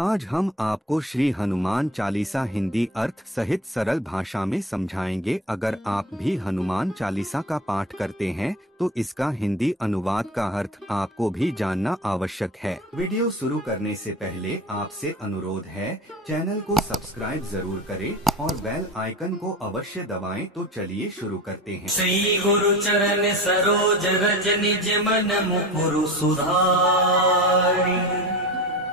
आज हम आपको श्री हनुमान चालीसा हिंदी अर्थ सहित सरल भाषा में समझाएंगे। अगर आप भी हनुमान चालीसा का पाठ करते हैं तो इसका हिंदी अनुवाद का अर्थ आपको भी जानना आवश्यक है। वीडियो शुरू करने से पहले आपसे अनुरोध है, चैनल को सब्सक्राइब जरूर करें और बेल आइकन को अवश्य दबाएं। तो चलिए शुरू करते हैं। श्री गुरु चरण सरोज रज निज मन मुकुरु सुधारी,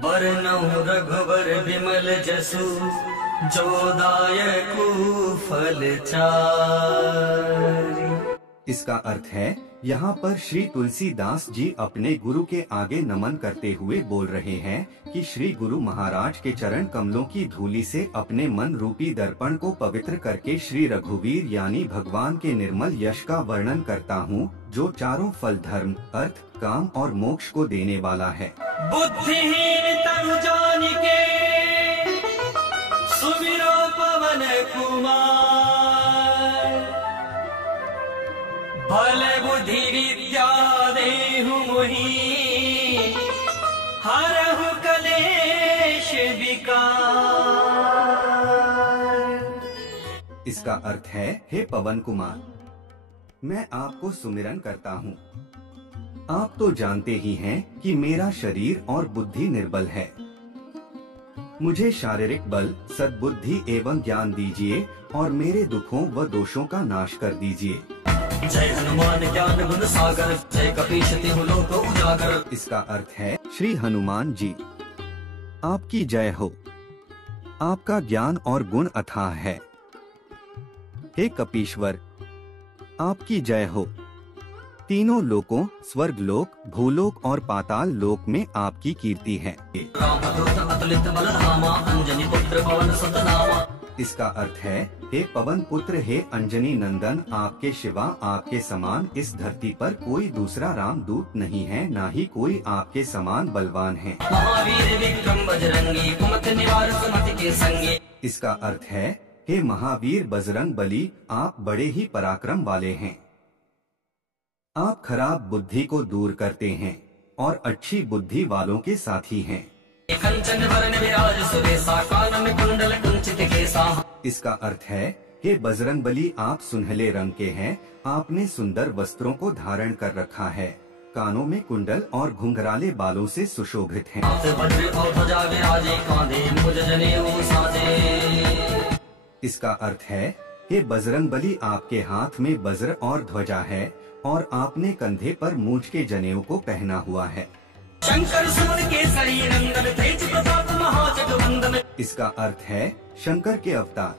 बरनउँ रघुवर विमल जसु जो दायकु फल चारि। इसका अर्थ है, यहाँ पर श्री तुलसीदास जी अपने गुरु के आगे नमन करते हुए बोल रहे हैं कि श्री गुरु महाराज के चरण कमलों की धूली से अपने मन रूपी दर्पण को पवित्र करके श्री रघुवीर यानी भगवान के निर्मल यश का वर्णन करता हूँ, जो चारों फल धर्म, अर्थ, काम और मोक्ष को देने वाला है। बुद्धिहीन तनु जानिके सुमिरो पवन कुमार, बल बुद्धि विद्या देहु मोहि, हरहु कलेश विकार। इसका अर्थ है, हे पवन कुमार, मैं आपको सुमिरन करता हूँ। आप तो जानते ही हैं कि मेरा शरीर और बुद्धि निर्बल है। मुझे शारीरिक बल, सद्बुद्धि एवं ज्ञान दीजिए और मेरे दुखों व दोषों का नाश कर दीजिए। जय हनुमान ज्ञान गुण सागर, जय कपीश तिहुँ लोक उजागर। इसका अर्थ है, श्री हनुमान जी आपकी जय हो। आपका ज्ञान और गुण अथाह है। हे कपीश्वर आपकी जय हो। तीनों लोकों, स्वर्ग लोक, भूलोक और पाताल लोक में आपकी कीर्ति है। इसका अर्थ है, हे पवन पुत्र, हे अंजनी नंदन, आपके शिवा आपके समान इस धरती पर कोई दूसरा राम दूत नहीं है, ना ही कोई आपके समान बलवान है। महावीर विक्रम बजरंगी, कुमति निवार सुमति के संगी। इसका अर्थ है, हे महावीर बजरंग बली, आप बड़े ही पराक्रम वाले हैं। आप खराब बुद्धि को दूर करते हैं और अच्छी बुद्धि वालों के साथी हैं। कंचन वरन विराज सुबेसा, कानन कुंडल कुंचित केसा। इसका अर्थ है, हे बजरंग बली, आप सुनहले रंग के हैं। आपने सुंदर वस्त्रों को धारण कर रखा है, कानों में कुंडल और घुंघराले बालों से सुशोभित हैं। इसका अर्थ है, हे बजरंग बली, आपके हाथ में वज्र और ध्वजा है और आपने कंधे पर मूंछ के जनेऊ को पहना हुआ है। शंकर सुर केसरी नंदन, तेज प्रताप महाजगवंदन। इसका अर्थ है, शंकर के अवतार।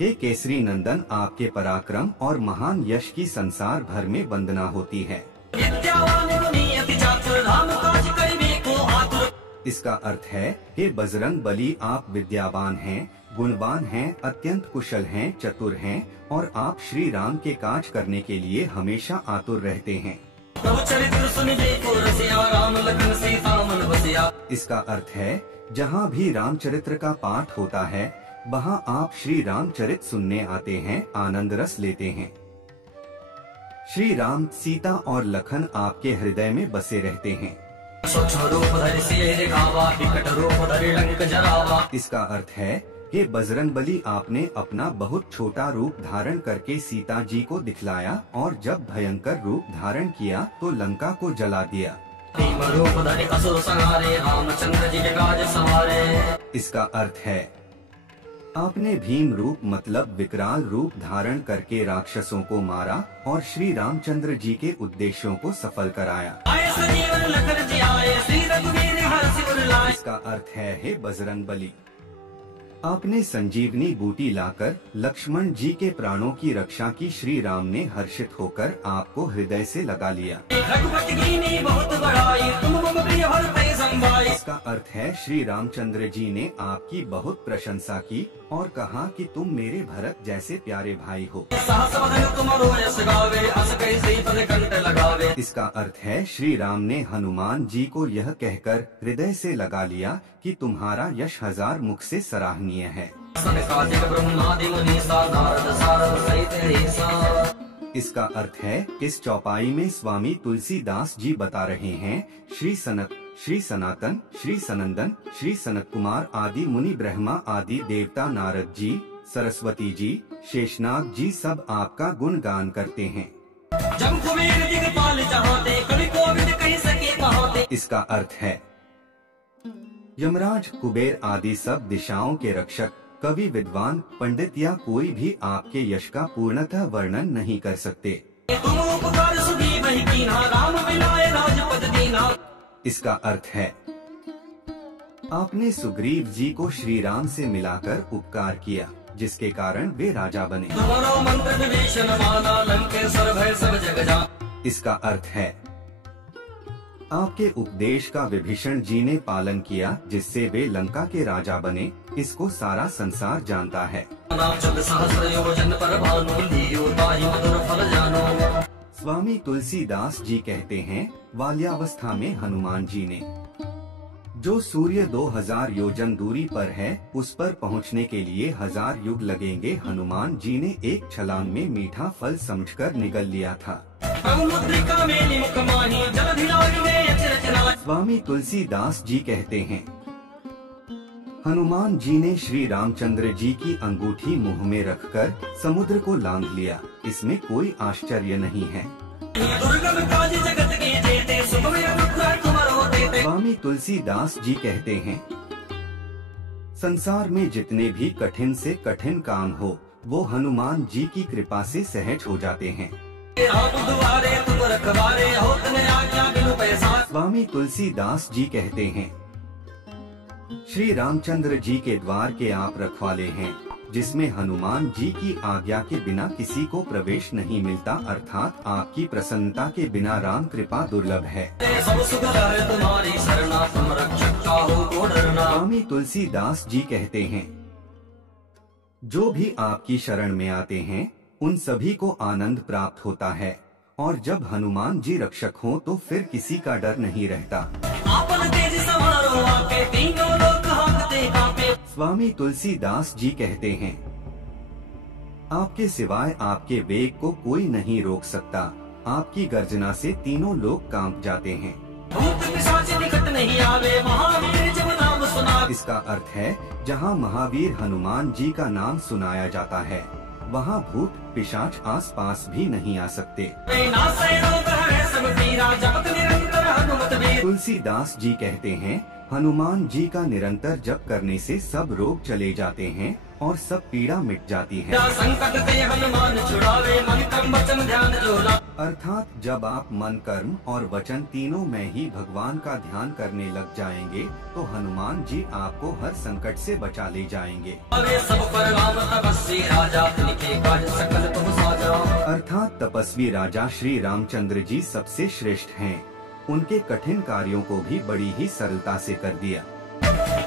हे केसरी नंदन, आपके पराक्रम और महान यश की संसार भर में वंदना होती है। विद्यावान गुणी अति चातुर, राम काज करिबे को आतुर। इसका अर्थ है, हे बजरंग बली, आप विद्यावान हैं, गुणवान हैं, अत्यंत कुशल हैं, चतुर हैं और आप श्री राम के काज करने के लिए हमेशा आतुर रहते हैं। प्रभु चरित्र सुनिबे को रसिया, राम लखन सीता मन बसिया। इसका अर्थ है, जहाँ भी रामचरित्र का पाठ होता है, वहाँ आप श्री रामचरित सुनने आते हैं, आनंद रस लेते हैं। श्री राम, सीता और लखन आपके हृदय में बसे रहते हैं। इसका अर्थ है, हे बजरंग बली, आपने अपना बहुत छोटा रूप धारण करके सीता जी को दिखलाया और जब भयंकर रूप धारण किया तो लंका को जला दिया। रामचंद्र जी के काज सवारे। इसका अर्थ है, आपने भीम रूप मतलब विकराल रूप धारण करके राक्षसों को मारा और श्री रामचंद्र जी के उद्देश्यों को सफल कराया। इसका अर्थ है, हे बजरंग बली, आपने संजीवनी बूटी लाकर लक्ष्मण जी के प्राणों की रक्षा की। श्री राम ने हर्षित होकर आपको हृदय से लगा लिया। इसका अर्थ है, श्री रामचंद्र जी ने आपकी बहुत प्रशंसा की और कहा कि तुम मेरे भरत जैसे प्यारे भाई हो। इसका अर्थ है, श्री राम ने हनुमान जी को यह कहकर हृदय से लगा लिया कि तुम्हारा यश हजार मुख से सराहनीय है। इसका अर्थ है, इस चौपाई में स्वामी तुलसीदास जी बता रहे हैं, श्री सनत श्री सनातन, श्री सनंदन, श्री सनत कुमार आदि मुनि, ब्रह्मा आदि देवता, नारद जी, सरस्वती जी, शेषनाग जी सब आपका गुणगान करते हैं। जब कुबेर दिगपाल चाहते, कवि कोविद कह सके कहाते। इसका अर्थ है यमराज, कुबेर आदि सब दिशाओं के रक्षक, कवि, विद्वान, पंडित या कोई भी आपके यश का पूर्णतः वर्णन नहीं कर सकते। तुम उपकार सुधी वही कीन्हा, राम मिलाए राजपद दीन्हा। इसका अर्थ है आपने सुग्रीव जी को श्री राम से मिलाकर उपकार किया, जिसके कारण वे राजा बने। तुम्हारा मंत्र विभीषण माना, लंकेश्वर भय सब जग जान। इसका अर्थ है आपके उपदेश का विभीषण जी ने पालन किया, जिससे वे लंका के राजा बने। इसको सारा संसार जानता है। रामचंद्र सहस्र योजन पर भानु, लियो ताहि मधुर फल जानो। स्वामी तुलसीदास जी कहते हैं, बाल्यावस्था में हनुमान जी ने जो सूर्य 2000 योजन दूरी पर है, उस पर पहुंचने के लिए 1000 युग लगेंगे। हनुमान जी ने एक छलांग में मीठा फल समझकर निगल लिया था। मुद्रिका में निमुख माही, जलधि लागी में अचरज नाहि। स्वामी तुलसीदास जी कहते हैं, हनुमान जी ने श्री रामचंद्र जी की अंगूठी मुंह में रखकर समुद्र को लांघ लिया। इसमें कोई आश्चर्य नहीं है। दुर्गम काज जगत के जेते, सुगम अनुग्रह तुम्हारो देते। स्वामी तुलसीदास जी कहते हैं, संसार में जितने भी कठिन से कठिन काम हो, वो हनुमान जी की कृपा से सहज हो जाते हैं। आप दुआरे तुम रखवारे, होत न आज्ञा बिनु पैसा। स्वामी तुलसीदास जी कहते हैं, श्री रामचंद्र जी के द्वार के आप रखवाले हैं, जिसमें हनुमान जी की आज्ञा के बिना किसी को प्रवेश नहीं मिलता, अर्थात आपकी प्रसन्नता के बिना राम कृपा दुर्लभ है। सब सुख है तुम्हारी शरणा, तुम रक्षक काहू को डरना। स्वामी तुलसीदास जी कहते हैं, जो भी आपकी शरण में आते हैं, उन सभी को आनंद प्राप्त होता है, और जब हनुमान जी रक्षक हों तो फिर किसी का डर नहीं रहता। आपन तेज समारो आके, तीनों लोग हांकते कांपे। स्वामी तुलसीदास जी कहते हैं, आपके सिवाय आपके वेग को कोई नहीं रोक सकता। आपकी गर्जना से तीनों लोग कांप जाते हैं। भूत पिशाच निकट नहीं आवे, महावीर जब नाम सुना। इसका अर्थ है, जहाँ महावीर हनुमान जी का नाम सुनाया जाता है, वहाँ भूत पिशाच आसपास भी नहीं आ सकते। तुलसीदास जी कहते हैं, हनुमान जी का निरंतर जप करने से सब रोग चले जाते हैं और सब पीड़ा मिट जाती है। संकट ते हनुमान छुड़ावे, मन कर्म वचन ध्यान जोला। अर्थात जब आप मन, कर्म और वचन तीनों में ही भगवान का ध्यान करने लग जाएंगे, तो हनुमान जी आपको हर संकट से बचा ले जाएंगे। सब पर राम तपस्वी राजा, तिनके काज सकल तुम साजा। अर्थात तपस्वी राजा श्री रामचंद्र जी सबसे श्रेष्ठ हैं। उनके कठिन कार्यों को भी बड़ी ही सरलता से कर दिया।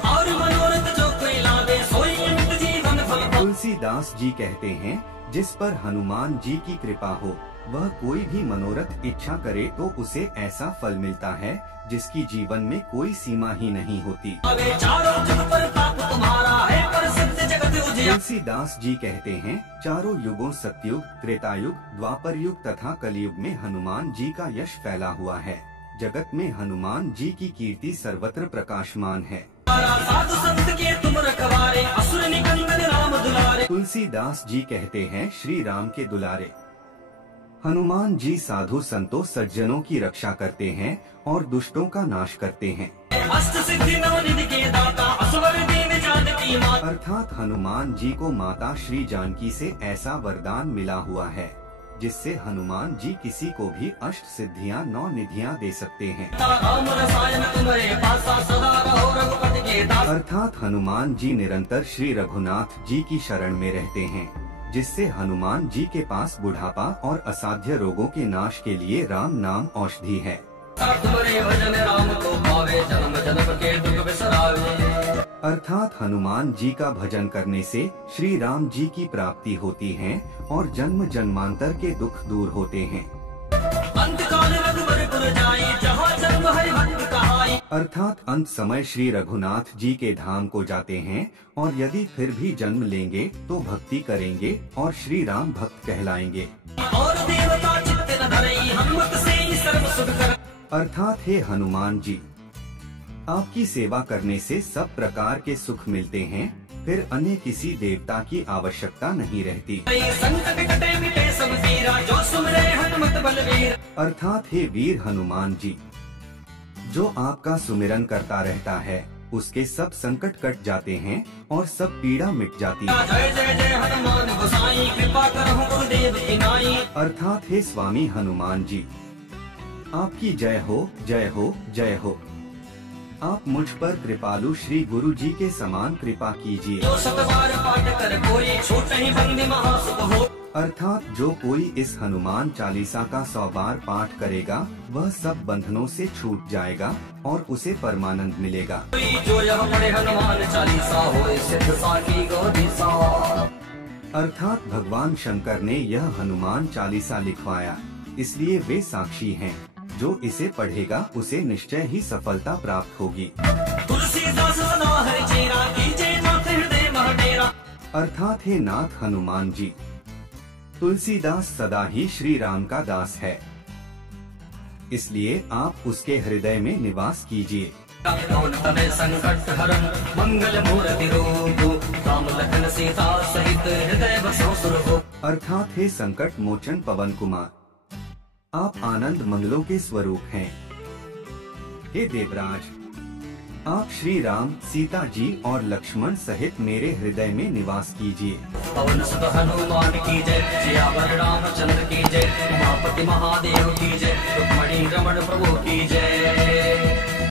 और मनोरथ जो कोई लावे, सोई अमित जीवन फल। तुलसीदास जी कहते हैं, जिस पर हनुमान जी की कृपा हो, वह कोई भी मनोरथ इच्छा करे तो उसे ऐसा फल मिलता है जिसकी जीवन में कोई सीमा ही नहीं होती। चारों जुग पर ताप तुम्हारा है, प्रसिद्ध जगत उजिया। तुलसीदास जी कहते हैं, चारों युगों सतयुग, त्रेतायुग, द्वापर युग तथा कलयुग में हनुमान जी का यश फैला हुआ है। जगत में हनुमान जी की कीर्ति सर्वत्र प्रकाशमान है। साधु संत के तुम रखवारे, असुर निकंदन राम दुलारे। तुलसीदास जी कहते हैं, श्री राम के दुलारे हनुमान जी साधु संतों सज्जनों की रक्षा करते हैं और दुष्टों का नाश करते हैं। अष्ट सिद्धि नवनिधि के दाता, असवर दीन जानकी माता। अर्थात हनुमान जी को माता श्री जानकी से ऐसा वरदान मिला हुआ है, जिससे हनुमान जी किसी को भी अष्ट सिद्धियां, 9 निधियां दे सकते हैं। राम रसायन तुम्हारे पासा, सदा रहो रघुपति के दास। अर्थात हनुमान जी निरंतर श्री रघुनाथ जी की शरण में रहते हैं, जिससे हनुमान जी के पास बुढ़ापा और असाध्य रोगों के नाश के लिए राम नाम औषधि है। तुम्हारे भजन राम को पावे, जन्म जन्म के दुख बिसरावे। अर्थात हनुमान जी का भजन करने से श्री राम जी की प्राप्ति होती है और जन्म जन्मांतर के दुख दूर होते हैं। अंतकाल रघुवरपुर जाई, जहाँ जन्म हरि भक्त कहाई। अर्थात अंत समय श्री रघुनाथ जी के धाम को जाते हैं, और यदि फिर भी जन्म लेंगे तो भक्ति करेंगे और श्री राम भक्त कहलाएंगे। और देवता चित्त न धरई, हनुमत से ही सर्व सुख कर। अर्थात हे हनुमान जी, आपकी सेवा करने से सब प्रकार के सुख मिलते हैं, फिर अन्य किसी देवता की आवश्यकता नहीं रहती। संकट कटे मिटे सब पीरा, जो सुमरे हनुमत बलवीर। अर्थात हे वीर हनुमान जी, जो आपका सुमिरन करता रहता है उसके सब संकट कट जाते हैं और सब पीड़ा मिट जाती है। जय जय जय हनुमान गोसाई, कृपा करहु गुरुदेव की नाई। अर्थात हे स्वामी हनुमान जी, आपकी जय हो जय हो जय हो। आप मुझ पर कृपालु श्री गुरु जी के समान कृपा कीजिए। जो सतबार पाठ कर कोई, छूट ही बंदी महासुख हो। अर्थात जो कोई इस हनुमान चालीसा का 100 बार पाठ करेगा वह सब बंधनों से छूट जाएगा और उसे परमानंद मिलेगा। जो यह पढ़े हनुमान चालीसा, होए सिद्ध साखी गौरीसा। अर्थात भगवान शंकर ने यह हनुमान चालीसा लिखवाया, इसलिए वे साक्षी हैं। जो इसे पढ़ेगा उसे निश्चय ही सफलता प्राप्त होगी। तुलसीदास सदा हरि चेरा, कीजे नाथ हृदय मह डेरा। अर्थात हे नाथ हनुमान जी, तुलसीदास सदा ही श्री राम का दास है, इसलिए आप उसके हृदय में निवास कीजिए। तनय संकट हरन, मंगल मूर्ति रूप। राम लखन सीता सहित हृदय बसो सुरभूप। अर्थात हे संकट मोचन पवन कुमार, आप आनंद मंगलों के स्वरूप हैं। हे देवराज, आप श्री राम, सीता जी और लक्ष्मण सहित मेरे हृदय में निवास कीजिए। पवन सुत हनुमान की जय, सियावर रामचंद्र की जय। उमापति महादेव की जय, रुक्मणी रमण प्रभु की जय।